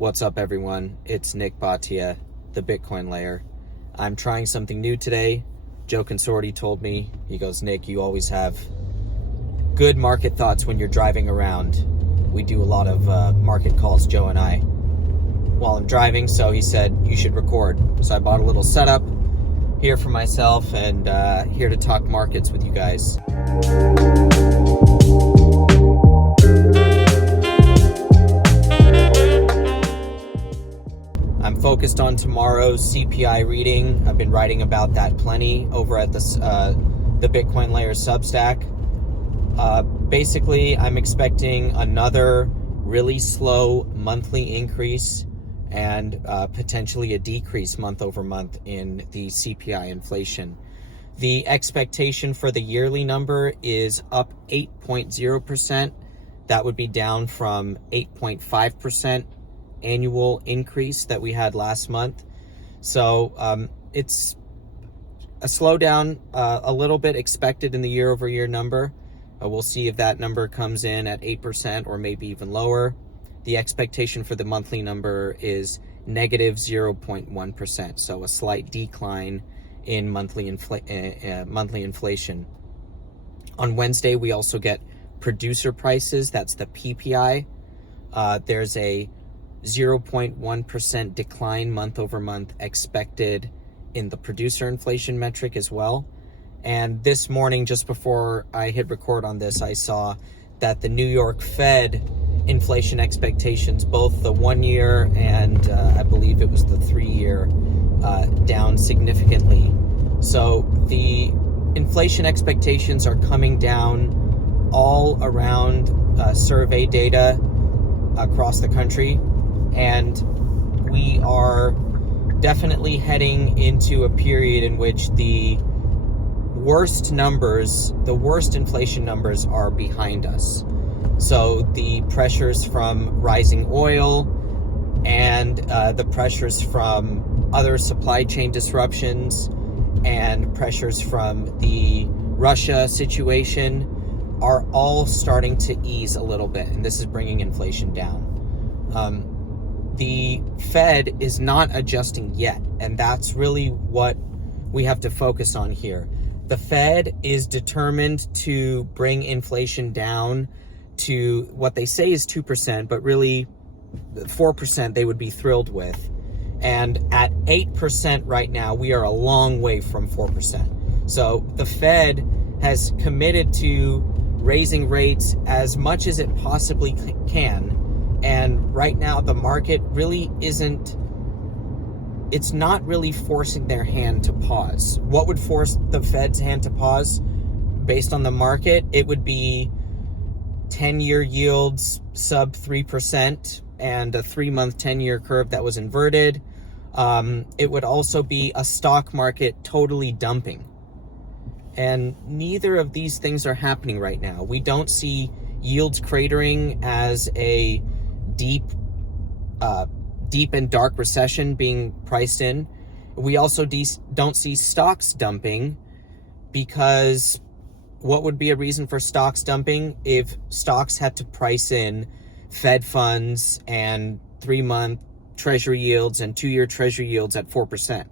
What's up, everyone? It's Nick Bhatia, the Bitcoin layer. I'm trying something new today. Joe Consorti told me, he goes, Nick, you always have good market thoughts when you're driving around. We do a lot of market calls, Joe and I, while I'm driving, so he said, you should record. So I bought a little setup here for myself and here to talk markets with you guys. I'm focused on tomorrow's CPI reading. I've been writing about that plenty over at the Bitcoin layer Substack. Basically, I'm expecting another really slow monthly increase and potentially a decrease month over month in the CPI inflation. The expectation for the yearly number is up 8.0%. That would be down from 8.5% annual increase that we had last month. So it's a slowdown, a little bit expected in the year over year number. We'll see if that number comes in at 8% or maybe even lower. The expectation for the monthly number is negative 0.1%, so a slight decline in monthly inflation. On Wednesday, we also get producer prices. That's the PPI. There's a 0.1% decline month over month expected in the producer inflation metric as well. And this morning, just before I hit record on this, I saw that the New York Fed inflation expectations, both the 1 year and I believe it was the 3 year, down significantly. So the inflation expectations are coming down all around survey data across the country. And we are definitely heading into a period in which the worst inflation numbers are behind us. So the pressures from rising oil and the pressures from other supply chain disruptions and pressures from the Russia situation are all starting to ease a little bit. And this is bringing inflation down. The Fed is not adjusting yet, and that's really what we have to focus on here. The Fed is determined to bring inflation down to what they say is 2%, but really 4% they would be thrilled with. And at 8% right now, we are a long way from 4%. So the Fed has committed to raising rates as much as it possibly can. And right now, the market really it's not really forcing their hand to pause. What would force the Fed's hand to pause based on the market? It would be 10-year yields sub 3% and a 3-month 10-year curve that was inverted. It would also be a stock market totally dumping. And neither of these things are happening right now. We don't see yields cratering as a deep and dark recession being priced in. We also don't see stocks dumping, because what would be a reason for stocks dumping if stocks had to price in Fed funds and 3-month treasury yields and 2-year treasury yields at 4%?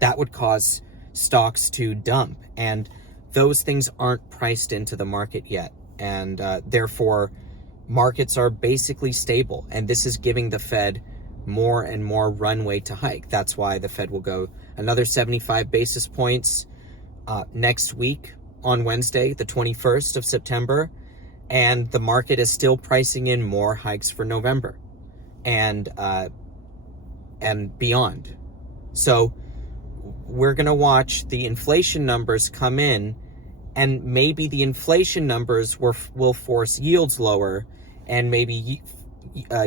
That would cause stocks to dump, and those things aren't priced into the market yet, and therefore markets are basically stable, and this is giving the Fed more and more runway to hike. That's why the Fed will go another 75 basis points next week on Wednesday, the 21st of September, and the market is still pricing in more hikes for November and beyond. So we're going to watch the inflation numbers come in, and maybe the inflation numbers will force yields lower, and maybe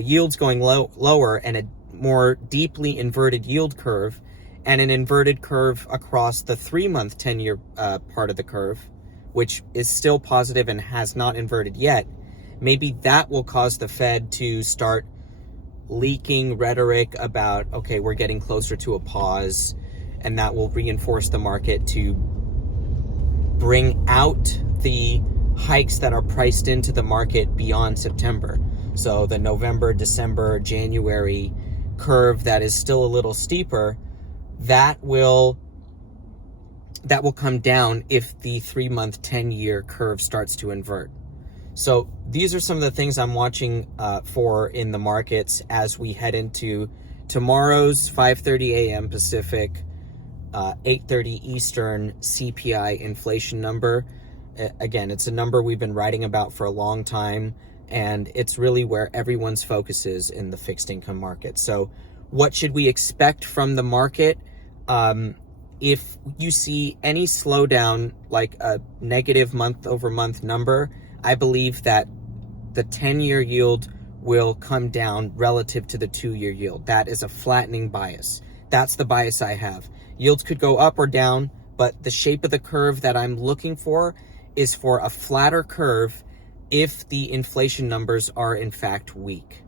yields going lower and a more deeply inverted yield curve and an inverted curve across the 3-month 10-year part of the curve, which is still positive and has not inverted yet. Maybe that will cause the Fed to start leaking rhetoric about, okay, we're getting closer to a pause, and that will reinforce the market to bring out the hikes that are priced into the market beyond September. So the November, December, January curve that is still a little steeper, that will come down if the 3-month, 10-year curve starts to invert. So these are some of the things I'm watching for in the markets as we head into tomorrow's 5:30 a.m. Pacific, 8:30 Eastern CPI inflation number. Again, it's a number we've been writing about for a long time, and it's really where everyone's focus is in the fixed income market. So what should we expect from the market? If you see any slowdown, like a negative month-over-month number, I believe that the 10-year yield will come down relative to the 2-year yield. That is a flattening bias. That's the bias I have. Yields could go up or down, but the shape of the curve that I'm looking for is for a flatter curve if the inflation numbers are in fact weak,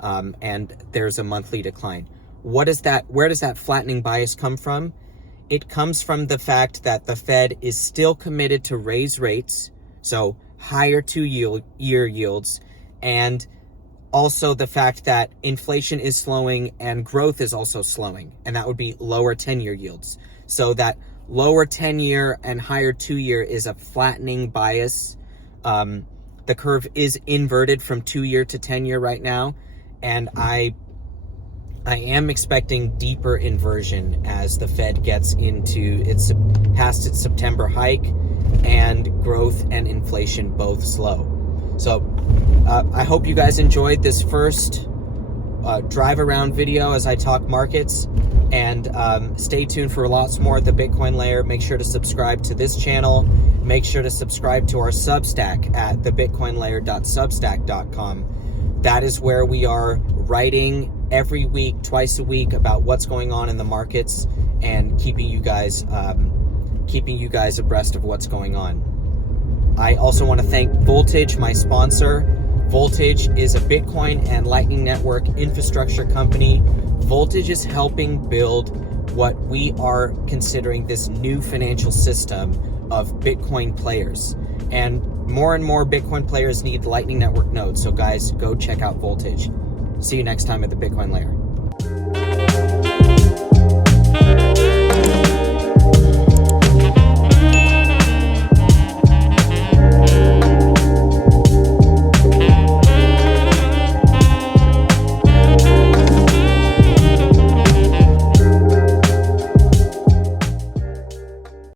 and there's a monthly decline. Where does that flattening bias come from? It comes from the fact that the Fed is still committed to raise rates, so higher 2-year yields, and also the fact that inflation is slowing and growth is also slowing, and that would be lower 10-year yields. So that lower 10-year and higher 2-year is a flattening bias. The curve is inverted from 2-year to 10-year right now, and I am expecting deeper inversion as the Fed gets past its September hike and growth and inflation both slow. So I hope you guys enjoyed this first drive around video as I talk markets, and stay tuned for lots more at the Bitcoin Layer. Make sure to subscribe to this channel. Make sure to subscribe to our Substack at thebitcoinlayer.substack.com. That is where we are writing every week, twice a week, about what's going on in the markets and keeping you guys abreast of what's going on. I also want to thank Voltage, my sponsor. Voltage is a Bitcoin and Lightning Network infrastructure company. Voltage is helping build what we are considering this new financial system of Bitcoin players. And more Bitcoin players need Lightning Network nodes. So guys, go check out Voltage. See you next time at the Bitcoin Layer.